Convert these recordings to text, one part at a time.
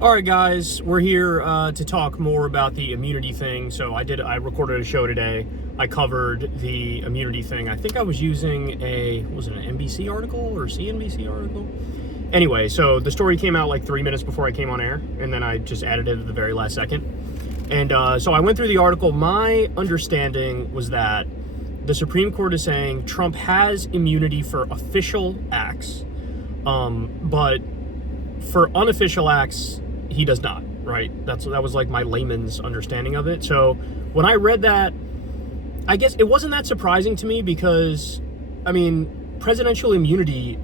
All right, guys, we're here to talk more about the immunity thing. So I recorded a show today. I covered the immunity thing. I think I was using an NBC article or CNBC article? Anyway, so the story came out like 3 minutes before I came on air, and then I just added it at the very last second. And so I went through the article. My understanding was that the Supreme Court is saying Trump has immunity for official acts, but for unofficial acts, he does not, right? That was like my layman's understanding of it. So when I read that, I guess it wasn't that surprising to me because, I mean, presidential immunity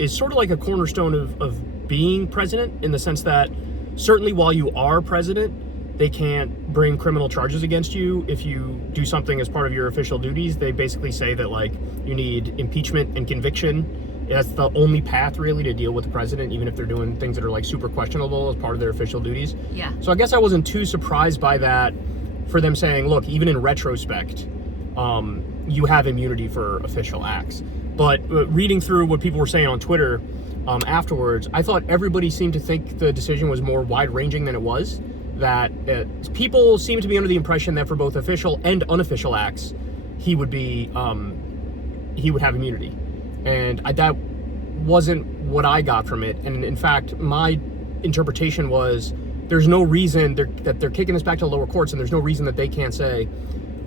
is sort of like a cornerstone of being president, in the sense that certainly while you are president, they can't bring criminal charges against you if you do something as part of your official duties. They basically say that, like, you need impeachment and conviction. That's the only path really to deal with the president, even if they're doing things that are like super questionable as part of their official duties. Yeah. So I guess I wasn't too surprised by that, for them saying, look, even in retrospect, you have immunity for official acts. But reading through what people were saying on Twitter afterwards, I thought everybody seemed to think the decision was more wide-ranging than it was. That people seem to be under the impression that for both official and unofficial acts, he would have immunity. And that wasn't what I got from it. And in fact, my interpretation was there's no reason that they're kicking us back to the lower courts, and there's no reason that they can't say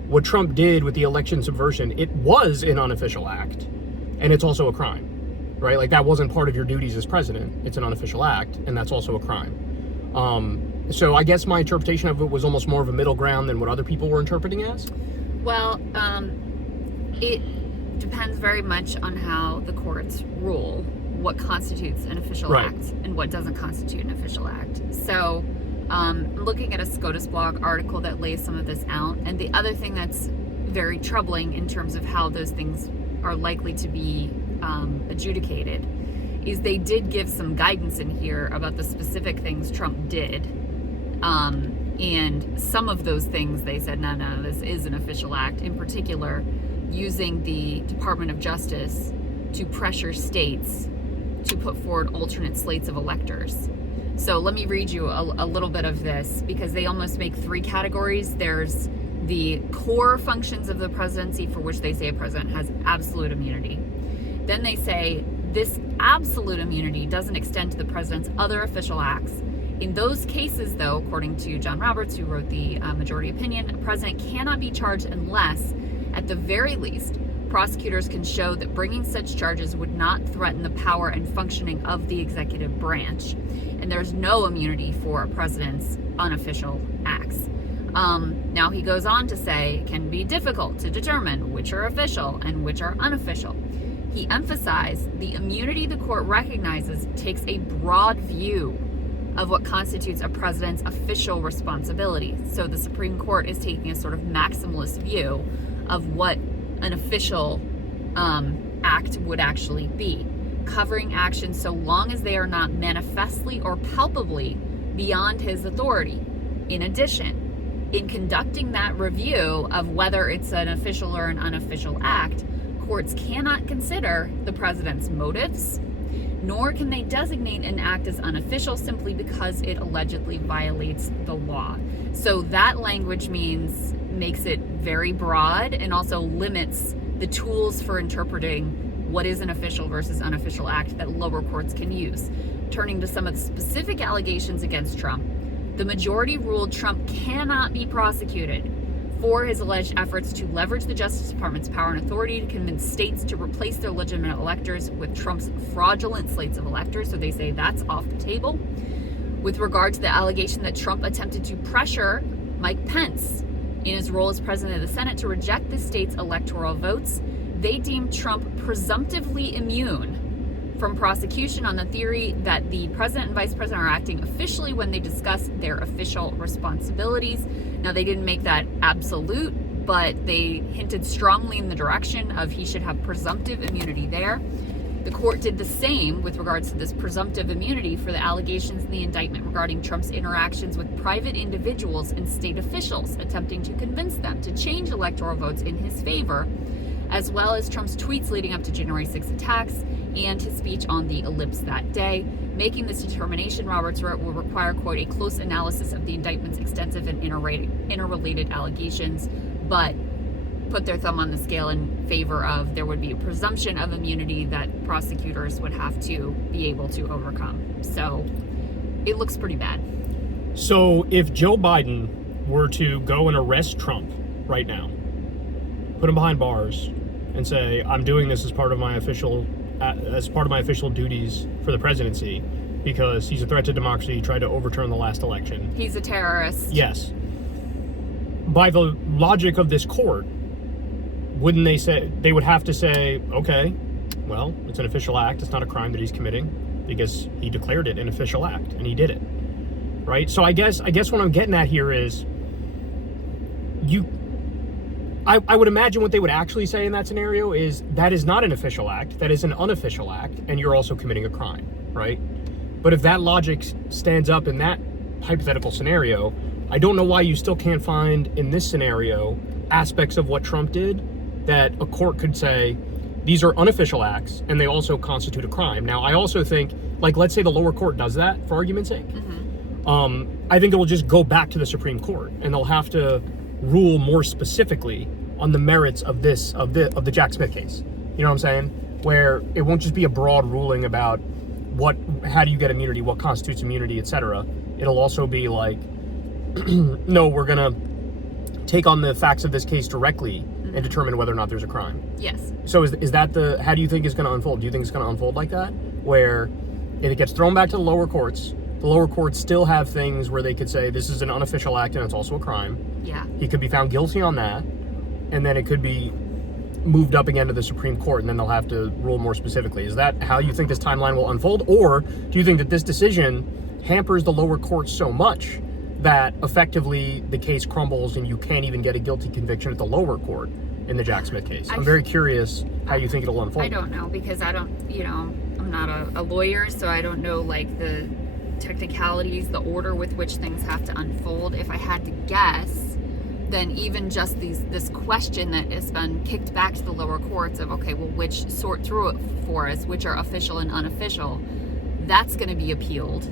what Trump did with the election subversion, it was an unofficial act, and it's also a crime, right? Like, that wasn't part of your duties as president. It's an unofficial act, and that's also a crime. So I guess my interpretation of it was almost more of a middle ground than what other people were interpreting as. Well, it depends very much on how the courts rule what constitutes an official Right. act and what doesn't constitute an official act. So I'm looking at a SCOTUS blog article that lays some of this out. And the other thing that's very troubling in terms of how those things are likely to be adjudicated is they did give some guidance in here about the specific things Trump did. And some of those things they said, no, this is an official act. In particular, using the Department of Justice to pressure states to put forward alternate slates of electors. So let me read you a little bit of this, because they almost make three categories. There's the core functions of the presidency, for which they say a president has absolute immunity. Then they say this absolute immunity doesn't extend to the president's other official acts. In those cases, though, according to John Roberts, who wrote the majority opinion, a president cannot be charged unless, at the very least, prosecutors can show that bringing such charges would not threaten the power and functioning of the executive branch. And there's no immunity for a president's unofficial acts. Now he goes on to say it can be difficult to determine which are official and which are unofficial. He emphasized the immunity the court recognizes takes a broad view of what constitutes a president's official responsibility. So the Supreme Court is taking a sort of maximalist view of what an official act would actually be, covering actions so long as they are not manifestly or palpably beyond his authority. In addition, in conducting that review of whether it's an official or an unofficial act, courts cannot consider the president's motives, nor can they designate an act as unofficial simply because it allegedly violates the law. So that language makes it very broad and also limits the tools for interpreting what is an official versus unofficial act that lower courts can use. Turning to some of the specific allegations against Trump, the majority ruled Trump cannot be prosecuted for his alleged efforts to leverage the Justice Department's power and authority to convince states to replace their legitimate electors with Trump's fraudulent slates of electors. So they say that's off the table. With regard to the allegation that Trump attempted to pressure Mike Pence in his role as president of the Senate to reject the state's electoral votes, they deemed Trump presumptively immune from prosecution on the theory that the president and vice president are acting officially when they discuss their official responsibilities. Now, they didn't make that absolute, but they hinted strongly in the direction of he should have presumptive immunity there. The court did the same with regards to this presumptive immunity for the allegations in the indictment regarding Trump's interactions with private individuals and state officials, attempting to convince them to change electoral votes in his favor, as well as Trump's tweets leading up to January 6 attacks and his speech on the ellipse that day. Making this determination, Roberts wrote, will require, quote, a close analysis of the indictment's extensive and interrelated allegations, but put their thumb on the scale in favor of there would be a presumption of immunity that prosecutors would have to be able to overcome. So it looks pretty bad. So if Joe Biden were to go and arrest Trump right now, put him behind bars, and say, I'm doing this as part of my official duties for the presidency because he's a threat to democracy, he tried to overturn the last election. He's a terrorist. Yes. By the logic of this court, wouldn't they would have to say, okay, well, it's an official act, it's not a crime that he's committing because he declared it an official act and he did it. Right? So I guess what I'm getting at here is I would imagine what they would actually say in that scenario is that is not an official act, that is an unofficial act, and you're also committing a crime, right? But if that logic stands up in that hypothetical scenario, I don't know why you still can't find in this scenario aspects of what Trump did that a court could say, these are unofficial acts and they also constitute a crime. Now, I also think, like, let's say the lower court does that for argument's sake. I think it will just go back to the Supreme Court and they'll have to rule more specifically on the merits of the Jack Smith case. You know what I'm saying? Where it won't just be a broad ruling about how do you get immunity, what constitutes immunity, etc. It'll also be like, no, we're gonna take on the facts of this case directly and determine whether or not there's a crime. Yes. So is that how do you think it's gonna unfold? Do you think it's gonna unfold like that? Where if it gets thrown back to the lower courts still have things where they could say this is an unofficial act and it's also a crime. Yeah. He could be found guilty on that, and then it could be moved up again to the Supreme Court, and then they'll have to rule more specifically. Is that how you think this timeline will unfold? Or do you think that this decision hampers the lower courts so much that effectively the case crumbles and you can't even get a guilty conviction at the lower court in the Jack Smith case? I'm very curious how you think it'll unfold. I don't know, because I'm not a lawyer, so I don't know, like, the technicalities, the order with which things have to unfold. If I had to guess, then even just this question that has been kicked back to the lower courts of, okay, well, which sort through it for us, which are official and unofficial, that's going to be appealed.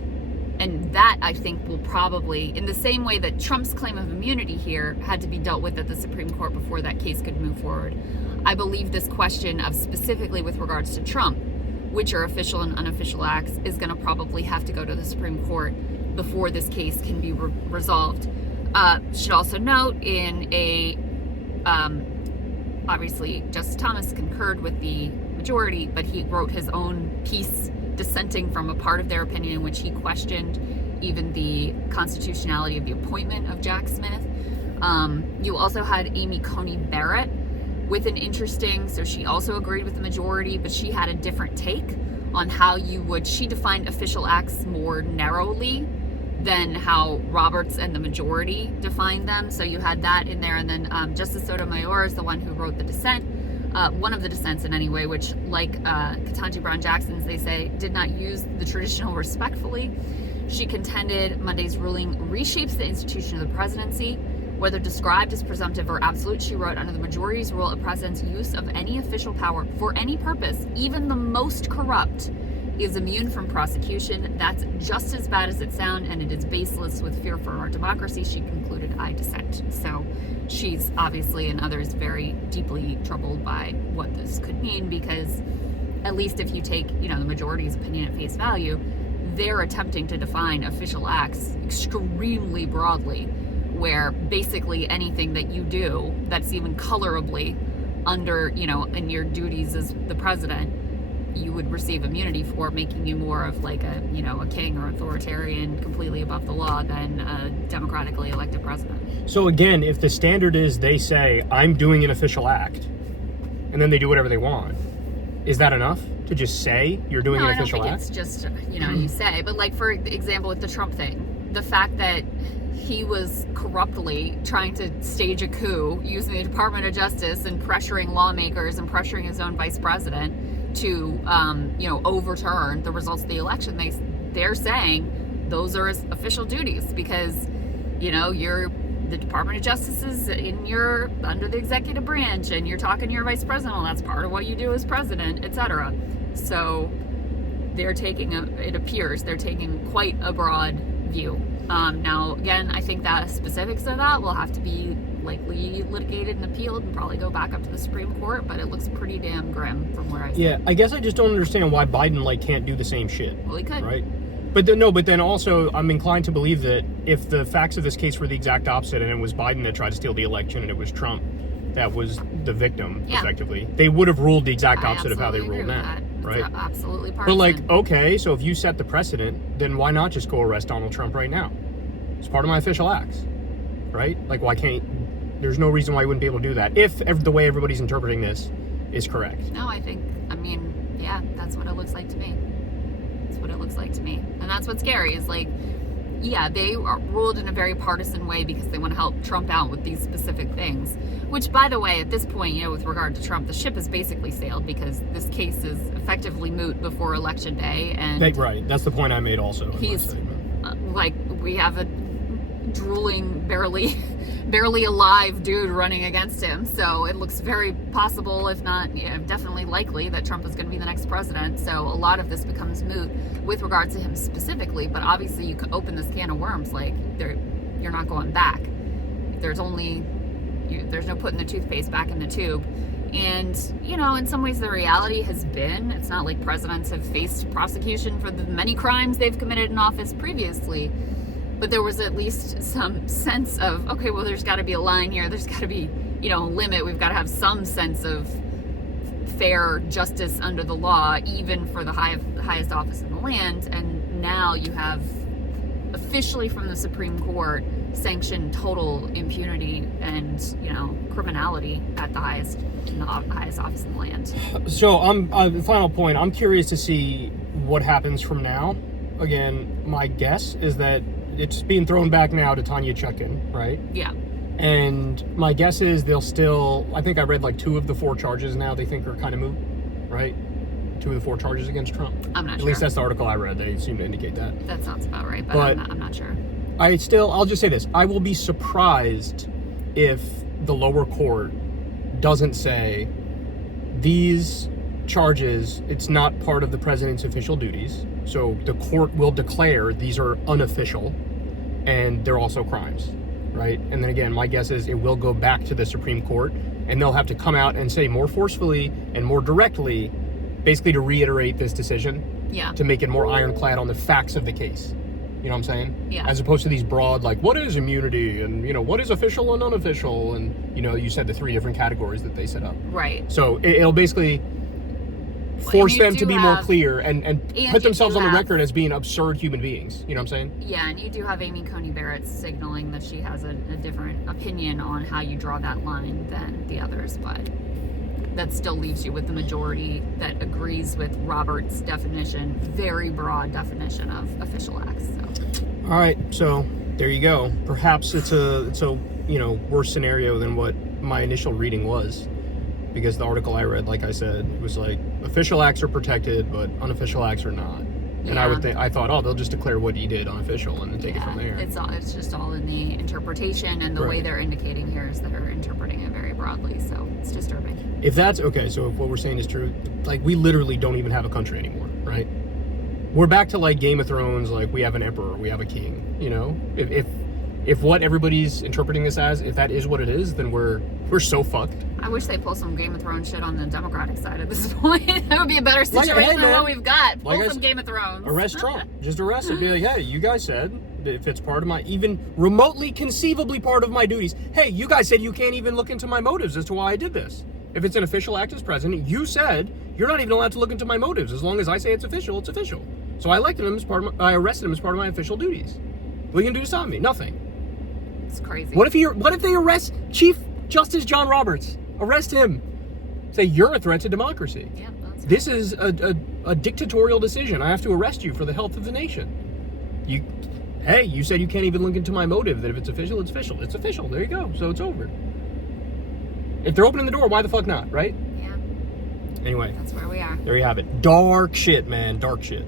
And that, I think, will probably, in the same way that Trump's claim of immunity here had to be dealt with at the Supreme Court before that case could move forward, I believe this question of specifically with regards to Trump, which are official and unofficial acts, is going to probably have to go to the Supreme Court before this case can be resolved. Should also note obviously Justice Thomas concurred with the majority, but he wrote his own piece dissenting from a part of their opinion in which he questioned even the constitutionality of the appointment of Jack Smith. You also had Amy Coney Barrett with an interesting, so she also agreed with the majority, but she had a different take on how she defined official acts more narrowly than how Roberts and the majority defined them. So you had that in there, and then Justice Sotomayor is the one who wrote the dissent, one of the dissents in any way, which, like Ketanji Brown Jackson's, they say, did not use the traditional respectfully. She contended Monday's ruling reshapes the institution of the presidency. Whether described as presumptive or absolute, she wrote, under the majority's rule, a president's use of any official power for any purpose, even the most corrupt, is immune from prosecution. That's just as bad as it sounds, and it is baseless with fear for our democracy, she concluded. I dissent. So she's obviously, and others, very deeply troubled by what this could mean, because at least if you take, the majority's opinion at face value, they're attempting to define official acts extremely broadly, where basically anything that you do that's even colorably under, in your duties as the president, you would receive immunity for, making you more of like a king or authoritarian, completely above the law, than a democratically elected president. So again, if the standard is they say, I'm doing an official act, and then they do whatever they want, is that enough to just say you're doing an official act? I don't think it's just, you say, but like, for example, with the Trump thing, the fact that he was corruptly trying to stage a coup using the Department of Justice and pressuring lawmakers and pressuring his own vice president to, overturn the results of the election. They're saying those are his official duties because, the Department of Justice is under the executive branch, and you're talking to your vice president. Well, that's part of what you do as president, etc. So they're taking they're taking quite a broad view. Now, again, I think that specifics of that will have to be likely litigated and appealed and probably go back up to the Supreme Court, but it looks pretty damn grim from where I sit. Yeah, I guess I just don't understand why Biden can't do the same shit. Well, he could. Right? But then also, I'm inclined to believe that if the facts of this case were the exact opposite and it was Biden that tried to steal the election and it was Trump that was the victim, effectively, they would have ruled the exact opposite of how they ruled now. Right? It's absolutely partisan. But like, okay, so if you set the precedent, then why not just go arrest Donald Trump right now? It's part of my official acts, right? Like, why can't... There's no reason why you wouldn't be able to do that if the way everybody's interpreting this is correct. No, yeah, that's what it looks like to me. That's what it looks like to me. And that's what's scary is like, yeah, they are ruled in a very partisan way because they want to help Trump out with these specific things. Which, by the way, at this point, with regard to Trump, the ship has basically sailed because this case is effectively moot before Election Day. And right. That's the point I made also. He's we have a drooling, barely alive dude running against him. So it looks very possible, if not definitely likely, that Trump is going to be the next president. So a lot of this becomes moot with regard to him specifically. But obviously you could open this can of worms. Like, you're not going back. There's no putting the toothpaste back in the tube. And, in some ways the reality has been, it's not like presidents have faced prosecution for the many crimes they've committed in office previously. But there was at least some sense of, okay, well, there's got to be a line here. There's got to be, a limit. We've got to have some sense of fair justice under the law, even for the highest office in the land. And now you have officially from the Supreme Court sanctioned total impunity and, criminality at the highest office in the land. So the final point, I'm curious to see what happens from now. Again, my guess is that it's being thrown back now to Tanya Chutkan, right? Yeah. And my guess is they'll still, I think I read like 2 of the 4 charges now they think are kind of moot, right? 2 of the 4 charges against Trump. I'm not sure. At least that's the article I read. They seem to indicate that. That sounds about right, but I'm not sure. I'll just say this. I will be surprised if the lower court doesn't say these charges, it's not part of the president's official duties. So the court will declare these are unofficial and they're also crimes, right? And then again, my guess is it will go back to the Supreme Court and they'll have to come out and say more forcefully and more directly, basically to reiterate this decision. Yeah. To make it more ironclad on the facts of the case. You know what I'm saying? Yeah. As opposed to these broad, like, what is immunity and, what is official and unofficial? And, you said the 3 different categories that they set up. Right. So it'll basically force them to be more clear and put themselves on the record as being absurd human beings. You know what I'm saying? Yeah, and you do have Amy Coney Barrett signaling that she has a different opinion on how you draw that line than the others, but that still leaves you with the majority that agrees with Robert's definition, very broad definition of official acts. So. All right, so there you go. Perhaps it's a worse scenario than what my initial reading was. Because the article I read, like I said, was like official acts are protected, but unofficial acts are not. Yeah. And I thought, they'll just declare what he did unofficial and then take it from there. It's just all in the interpretation, and the way they're indicating here is that they're interpreting it very broadly, so it's disturbing. If that's okay, so if what we're saying is true, like we literally don't even have a country anymore, right? We're back to like Game of Thrones, like we have an emperor, we have a king, If what everybody's interpreting this as, if that is what it is, then we're so fucked. I wish they pull some Game of Thrones shit on the Democratic side at this point. That would be a better situation than what we've got. Pull some Game of Thrones. Arrest Trump. Just arrest him. Be like, hey, you guys said if it's part of my, even remotely conceivably part of my duties, hey, you guys said you can't even look into my motives as to why I did this. If it's an official act as president, you said you're not even allowed to look into my motives. As long as I say it's official, it's official. So I elected him I arrested him as part of my official duties. What are you gonna do to stop me? Nothing. It's crazy. What if they arrest Chief Justice John Roberts? Arrest him. Say you're a threat to democracy. Yeah, that's right. This is a dictatorial decision. I have to arrest you for the health of the nation. You said you can't even look into my motive. That if it's official, it's official. It's official. There you go. So it's over. If they're opening the door, why the fuck not? Right? Yeah. Anyway, that's where we are. There you have it. Dark shit, man. Dark shit.